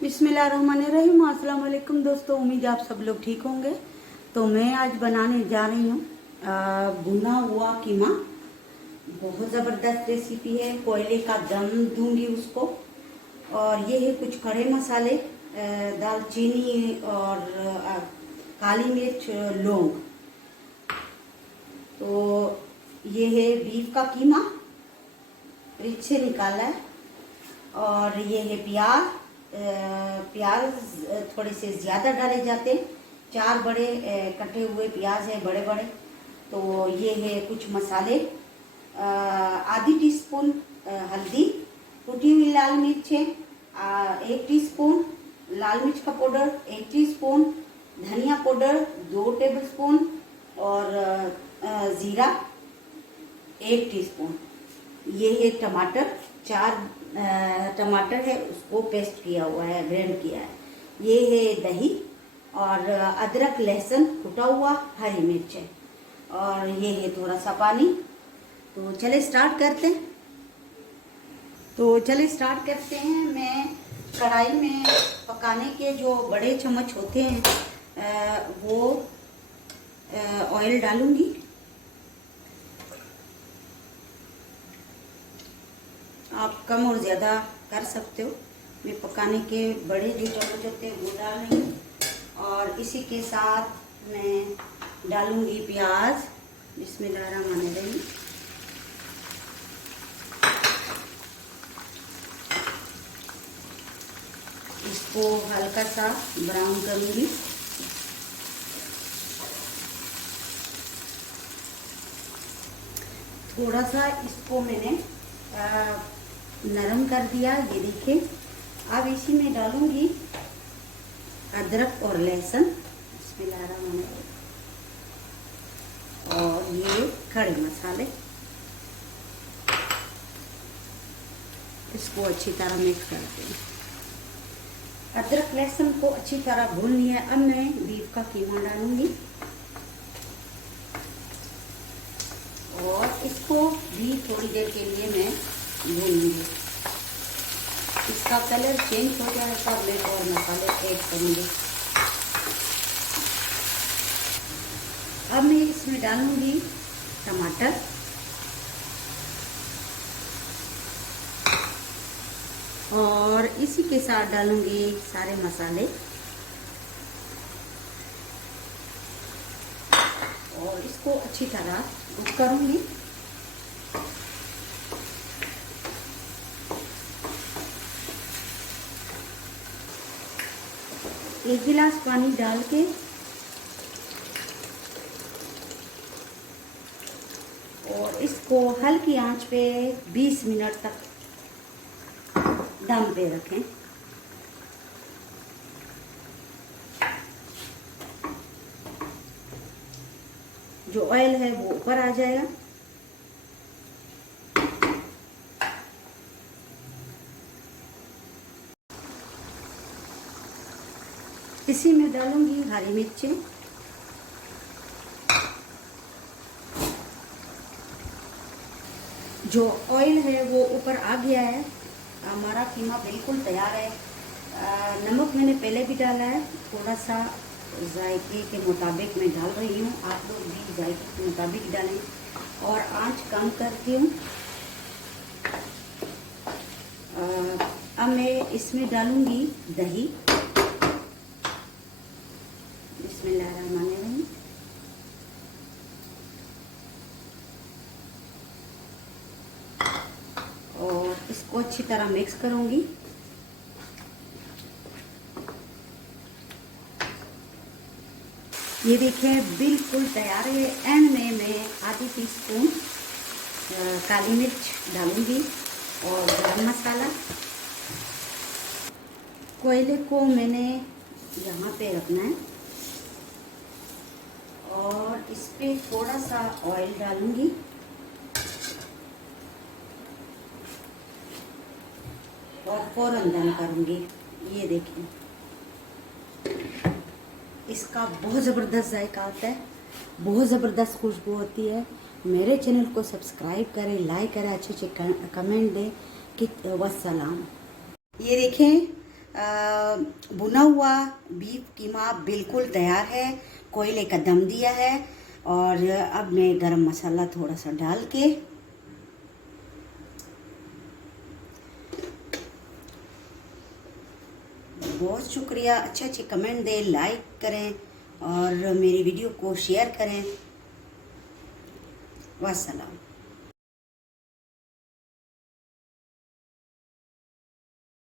बिस्मिल्लाहिर्रहमानिर्रहीम। अस्सलाम वालेकुम दोस्तों, उम्मीद है आप सब लोग ठीक होंगे। तो मैं आज बनाने जा रही हूँ भुना हुआ कीमा। बहुत ज़बरदस्त रेसिपी है। कोयले का दम दूंगी उसको। और ये है कुछ खड़े मसाले, दालचीनी और काली मिर्च, लौंग। तो ये है बीफ का कीमा, फ्रिज से निकाला है। और ये है प्याज। प्याज थोड़े से ज़्यादा डाले जाते हैं। 4 बड़े कटे हुए प्याज है, बड़े बड़े। तो ये है कुछ मसाले, आधी टीस्पून हल्दी, कुटी हुई लाल मिर्च है, 1 टीस्पून लाल मिर्च का पाउडर, 1 टीस्पून धनिया पाउडर, 2 टेबलस्पून और ज़ीरा 1 टीस्पून। ये है टमाटर, 4 टमाटर है, उसको पेस्ट किया हुआ है, ग्राइंड किया है। ये है दही और अदरक लहसुन कुटा हुआ, हरी मिर्च है और ये है थोड़ा सा पानी। तो चले स्टार्ट करते हैं। मैं कढ़ाई में पकाने के जो बड़े चम्मच होते हैं वो ऑयल डालूंगी। आप कम और ज़्यादा कर सकते हो। मैं पकाने के बड़े जो चम्मच होते हैं वो डाल रही हूँ। और इसी के साथ मैं डालूंगी प्याज। बिस्मिल्लाहिर्रहमानिर्रहीम। इसको हल्का सा ब्राउन करूंगी। थोड़ा सा इसको मैंने नरम कर दिया, ये देखिए। अब इसी में डालूंगी अदरक और लहसुन, बिस्मिल्लाहिर्रहमानिर्रहीम, और ये खड़े मसाले। इसको अच्छी तरह मिक्स करते हैं। अदरक लहसुन को अच्छी तरह भून लिया। अब मैं बीफ का कीमा डालूंगी और इसको भी थोड़ी देर के लिए मैं भूनूंगी। इसका कलर चेंज हो जाए तब मैं और मसाले ऐड करूंगी। अब मैं इसमें डालूंगी टमाटर और इसी के साथ डालूंगी सारे मसाले और इसको अच्छी तरह कुक करूंगी। एक गिलास पानी डाल के और इसको हल्की आंच पे 20 मिनट तक दम पे रखें। जो ऑयल है वो ऊपर आ जाएगा। इसी में डालूंगी हरी मिर्चें, जो ऑयल है वो ऊपर आ गया है। हमारा कीमा बिल्कुल तैयार है। नमक मैंने पहले भी डाला है, थोड़ा सा जायके के मुताबिक मैं डाल रही हूँ। आप लोग भी जायके के मुताबिक डालें और आंच कम करती हूँ। अब मैं इसमें डालूंगी दही। बिस्मिल्लाहिर्रहमानिर्रहीम। और इसको अच्छी तरह मिक्स करूंगी। ये देखिए बिल्कुल तैयार है। एंड में मैं आधी टीस्पून काली मिर्च डालूंगी और गरम मसाला। कोयले को मैंने यहाँ पे रखना है और इस पे थोड़ा सा ऑयल डालूंगी और फौरन दम करूंगी। ये देखिए, इसका बहुत ज़बरदस्त जायका आता है, बहुत ज़बरदस्त खुशबू होती है। मेरे चैनल को सब्सक्राइब करें, लाइक करें, अच्छे अच्छे कमेंट दें कि वस्सलाम। ये देखें भुना हुआ बीफ कीमा बिल्कुल तैयार है। कोयले का दम दिया है और अब मैं गरम मसाला थोड़ा सा डाल के बहुत शुक्रिया। अच्छे कमेंट दें, लाइक करें और मेरी वीडियो को शेयर करें। वस्सलाम।